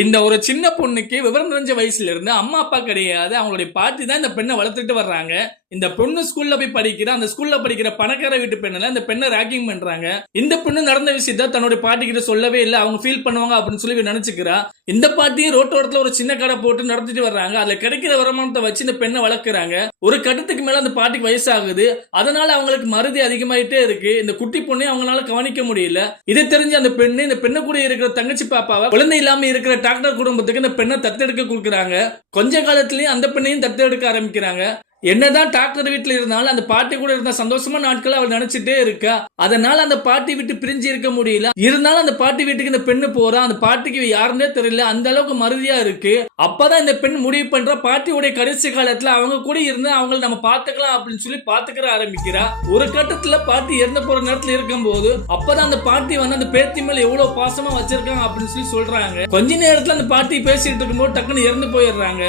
இந்த ஒரு சின்ன பொண்ணுக்கு விவரம் தெரிஞ்ச வயசுல இருந்து அம்மா அப்பா கிடையாது, அவங்களுடைய பாட்டி தான் இந்த பெண்ணை வளர்த்துட்டு வர்றாங்க. இந்த பொண்ணு ஸ்கூல்ல போய் படிக்கிற, அந்த ஸ்கூல்ல படிக்கிற பணக்கார வீட்டு பெண்ணுல இந்த பெண்ணை ராக்கிங் பண்றாங்க. இந்த பொண்ணு நடந்த விஷயத்த தன்னுடைய பாட்டி கிட்ட சொல்லவே இல்லை, அவங்க ஃபீல் பண்ணுவாங்க அப்படின்னு சொல்லி நினைச்சுக்கிறா. இந்த பாட்டியும் ரோட்டோரத்துல ஒரு சின்ன கடை போட்டு நடத்திட்டு வர்றாங்க. அதுல கிடைக்கிற வருமானத்தை வச்சு இந்த பெண்ணை வளர்க்குறாங்க. ஒரு கட்டத்துக்கு மேல அந்த பாட்டிக்கு வயசாகுது, அதனால அவங்களுக்கு மறதி அதிகமாயிட்டே இருக்கு. இந்த குட்டி பொண்ணை அவங்களால கவனிக்க முடியல. இதை தெரிஞ்ச அந்த பெண்ணு இந்த பெண்ணு கூட இருக்கிற தங்கச்சி பாப்பாவை குழந்தை இல்லாம இருக்கிற டாக்டர் குடும்பத்துக்கு இந்த பெண்ணை தத்தெடுக்க கொடுக்குறாங்க. கொஞ்ச காலத்திலேயே அந்த பெண்ணையும் தத்தெடுக்க ஆரம்பிக்கிறாங்க. என்னதான் டாக்டர் வீட்டுல இருந்தாலும் அந்த பாட்டி கூட இருந்த சந்தோஷமா நாட்கள் அவர் நினைச்சிட்டே இருக்கா. அதனால அந்த பாட்டி விட்டு பிரிஞ்சு இருக்க முடியல. இருந்தாலும் அந்த பாட்டி வீட்டுக்கு இந்த பெண்ணு போறா. அந்த பாட்டிக்கு யாருன்னே தெரியல, அந்த அளவுக்கு மறதியா இருக்கு. அப்பதான் இந்த பெண் முடிவு பண்ற, பாட்டியோட கடைசி காலத்துல அவங்க கூட இருந்து அவங்களை நம்ம பாத்துக்கலாம் அப்படின்னு சொல்லி பாத்துக்கிற ஆரம்பிக்கிறா. ஒரு கட்டத்துல பாட்டி இறந்து போற நேரத்துல இருக்கும் போது அப்பதான் அந்த பாட்டி வந்து அந்த பேத்தி மேல எவ்வளவு பாசமா வச்சிருக்காங்க அப்படின்னு சொல்லி சொல்றாங்க. கொஞ்ச நேரத்துல அந்த பாட்டி பேசிட்டு இருக்கும்போது டக்குன்னு இறந்து போயிடுறாங்க.